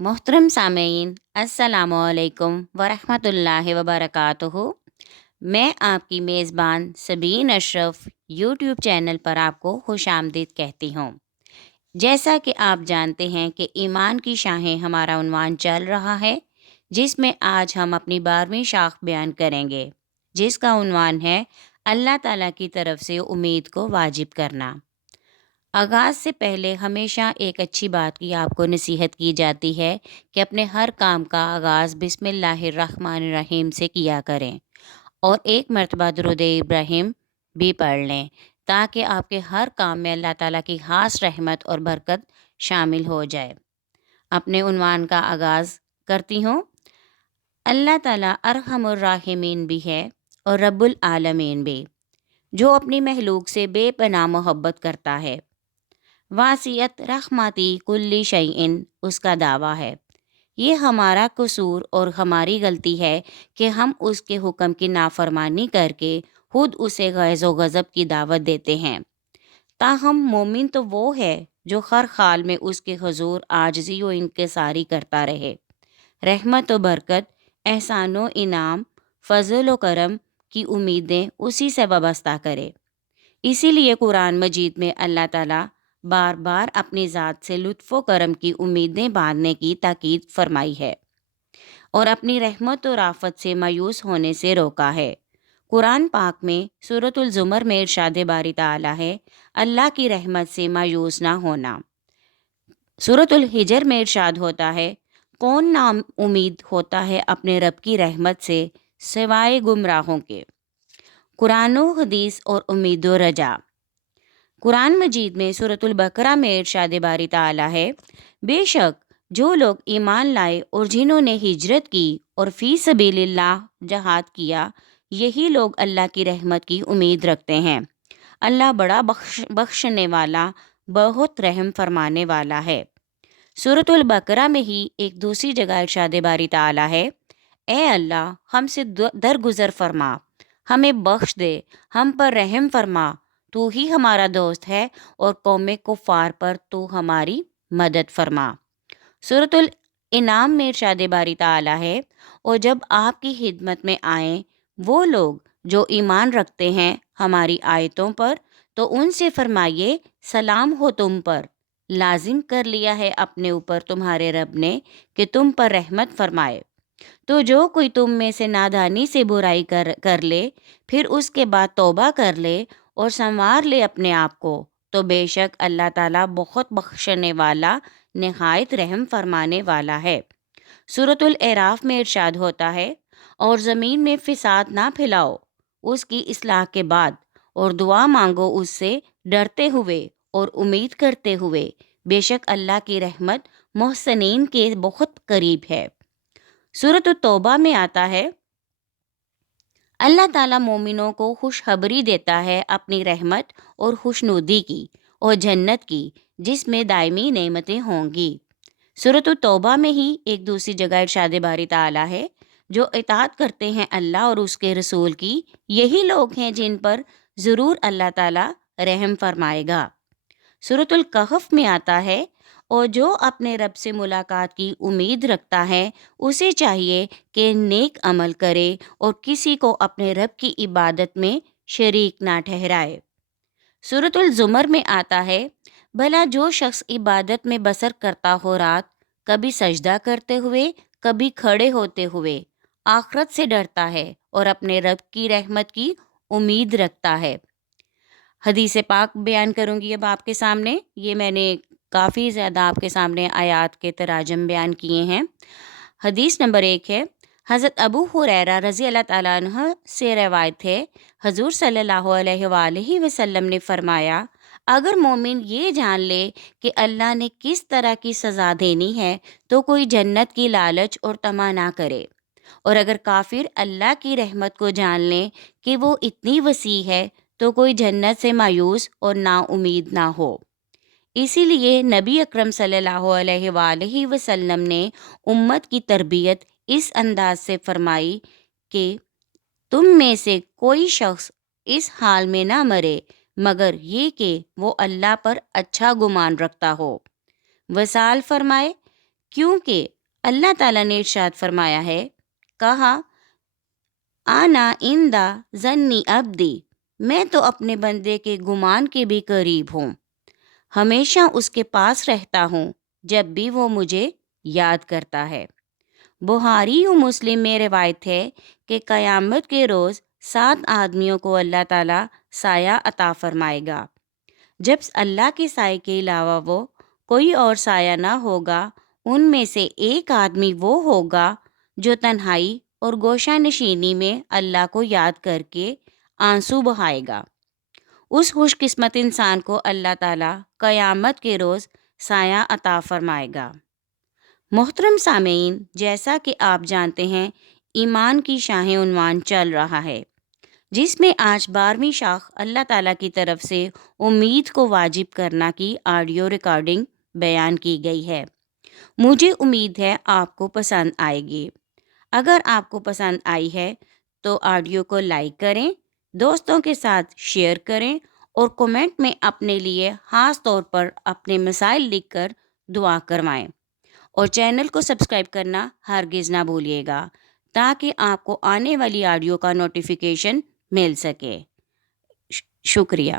मोहतरम सामीन, अस्सलामुअलैकुम वरहमतुल्लाहि वबरकातुहू। मैं आपकी मेज़बान सबीन अशरफ यूट्यूब चैनल पर आपको खुश आमदीद कहती हूँ। जैसा कि आप जानते हैं कि ईमान की शाखें हमारा उन्वान चल रहा है, जिसमें आज हम अपनी 12वीं शाख बयान करेंगे, जिसका उन्वान है अल्लाह ताला की तरफ से उम्मीद को वाजिब करना। आगाज़ से पहले हमेशा एक अच्छी बात की आपको नसीहत की जाती है कि अपने हर काम का आगाज़ बिस्मिल्लाहिर्रहमानिर्रहीम से किया करें और एक मरतबा दुरूद इब्राहिम भी पढ़ लें, ताकि आपके हर काम में अल्लाह ताला की ख़ास रहमत और बरकत शामिल हो जाए। अपने उन्वान का आगाज़ करती हूँ। अल्लाह ताला अरहमुर राहिमीन भी है और रब्बुल आलमीन भी, जो अपनी महलूक से बेपनाह मोहब्बत करता है। वासियत रहमती कुल्ली शैइन उसका दावा है। ये हमारा कसूर और हमारी गलती है कि हम उसके हुक्म की नाफरमानी करके खुद उसे गैज़ो गज़ब की दावत देते हैं। ताहम मोमिन तो वो है जो हर हाल में उसके हुजूर आजिज़ी व इनकिसारी करता रहे। रहमत व बरकत, एहसान व इनाम, फ़ज़ल व करम की उम्मीदें उसी से वाबस्ता करे। इसीलिए कुरान मजीद में अल्लाह ताला बार बार अपनी ज़ात से लुत्फ़ व करम की उम्मीदें बांधने की ताकीद फरमाई है और अपनी रहमत और आफत से मायूस होने से रोका है। कुरान पाक में सूरतुल ज़ुमर में इरशाद बारी ताला है, अल्लाह की रहमत से मायूस ना होना। सूरतुल हिजर में इरशाद होता है, कौन ना उम्मीद होता है अपने रब की रहमत से सिवाय गुमराहों के। कुरान व हदीस और उम्मीद व रजा। कुरान मजीद में सूरतुल बकरा में इरशाद बारी ताला है, बेशक जो लोग ईमान लाए और जिन्होंने हिजरत की और फ़ी सबीलिल्लाह जहाद किया, यही लोग अल्लाह की रहमत की उम्मीद रखते हैं। अल्लाह बड़ा बख्शने वाला, बहुत रहम फरमाने वाला है। सूरतुल बकरा में ही एक दूसरी जगह इरशाद बारी ताला है, ए अल्लाह हमसे दरगुजर फरमा, हमें बख्श दे, हम पर रहम फरमा, तू ही हमारा दोस्त है और कौमे कुफ़ार पर तू हमारी मदद फरमा। सूरतुल इनाम में इरशाद बारी ताला है, और जब आपकी खिदमत में आए वो लोग जो ईमान रखते हैं हमारी आयतों पर, तो उनसे फरमाइए सलाम हो तुम पर। लाजिम कर लिया है अपने ऊपर तुम्हारे रब ने कि तुम पर रहमत फरमाए। तो जो कोई तुम में से नादानी से बुराई कर ले, फिर उसके बाद तौबा कर ले और संवार ले अपने आप को, तो बेशक अल्लाह ताला बहुत बख्शने वाला, निहायत रहम फरमाने वाला है। सूरतुल एराफ में इरशाद होता है, और ज़मीन में फिसाद ना फैलाओ उसकी इस्लाह के बाद, और दुआ मांगो उससे डरते हुए और उम्मीद करते हुए, बेशक अल्लाह की रहमत मोहसनीन के बहुत करीब है। सूरत तौबा में आता है, अल्लाह ताला मोमिनों को खुशखबरी देता है अपनी रहमत और खुशनुदी की और जन्नत की, जिसमें दायमी नेमतें होंगी। सूरत तौबा में ही एक दूसरी जगह इरशाद बारी ताला है, जो इताअत करते हैं अल्लाह और उसके रसूल की, यही लोग हैं जिन पर ज़रूर अल्लाह ताला रहम फरमाएगा। सूरतुल कहफ में आता है, और जो अपने रब से मुलाकात की उम्मीद रखता है उसे चाहिए कि नेक अमल करे और किसी को अपने रब की इबादत में शरीक ना ठहराए। सूरतुल ज़ुमर में आता है, भला जो शख्स इबादत में बसर करता हो रात, कभी सजदा करते हुए, कभी खड़े होते हुए, आखरत से डरता है और अपने रब की रहमत की उम्मीद रखता है। हदीस पाक बयान करूंगी अब आपके सामने। ये मैंने काफ़ी ज़्यादा आपके सामने आयात के तराजम बयान किए हैं। हदीस नंबर 1 है, हज़रत अबू हुरैरा रज़ी अल्लाह ताला अन्हु से रवायत है, हजूर सल्लल्लाहु अलैहि वसल्लम ने फरमाया, अगर मोमिन ये जान ले कि अल्लाह ने किस तरह की सज़ा देनी है, तो कोई जन्नत की लालच और तमा ना करे। और अगर काफिर अल्लाह की रहमत को जान लें कि वो इतनी वसी है, तो कोई जन्नत से मायूस और ना उम्मीद ना हो। इसीलिए नबी अकरम सल्लल्लाहु अलैहि वसल्लम ने उम्मत की तरबियत इस अंदाज से फरमाई कि तुम में से कोई शख्स इस हाल में ना मरे मगर ये कि वो अल्लाह पर अच्छा गुमान रखता हो। वसाल फरमाए کیونکہ اللہ تعالیٰ نے ارشاد فرمایا ہے، کہا آنا اندا ظنی عبدی، میں تو اپنے بندے کے گمان کے بھی قریب ہوں، ہمیشہ اس کے پاس رہتا ہوں جب بھی وہ مجھے یاد کرتا ہے۔ بخاری و مسلم میں روایت ہے کہ قیامت کے روز 7 آدمیوں کو اللہ تعالیٰ سایہ عطا فرمائے گا۔ جب اللہ کے سائے کے علاوہ وہ کوئی اور سایہ نہ ہوگا، ان میں سے ایک آدمی وہ ہوگا جو تنہائی اور گوشہ نشینی میں اللہ کو یاد کر کے آنسو بہائے گا۔ اس خوش قسمت انسان کو اللہ تعالیٰ قیامت کے روز سایہ عطا فرمائے گا۔ محترم سامعین، جیسا کہ آپ جانتے ہیں، ایمان کی شاہ عنوان چل رہا ہے، جس میں آج 12ویں شاخ اللہ تعالیٰ کی طرف سے امید کو واجب کرنا کی آڈیو ریکارڈنگ بیان کی گئی ہے۔ مجھے امید ہے آپ کو پسند آئے گی۔ اگر آپ کو پسند آئی ہے تو آڈیو کو لائک کریں، دوستوں کے ساتھ شیئر کریں اور کومنٹ میں اپنے لیے خاص طور پر اپنے مسائل لکھ کر دعا کروائیں، اور چینل کو سبسکرائب کرنا ہرگز نہ بھولیے گا تاکہ آپ کو آنے والی آڈیو کا نوٹیفیکیشن مل سکے۔ شکریہ۔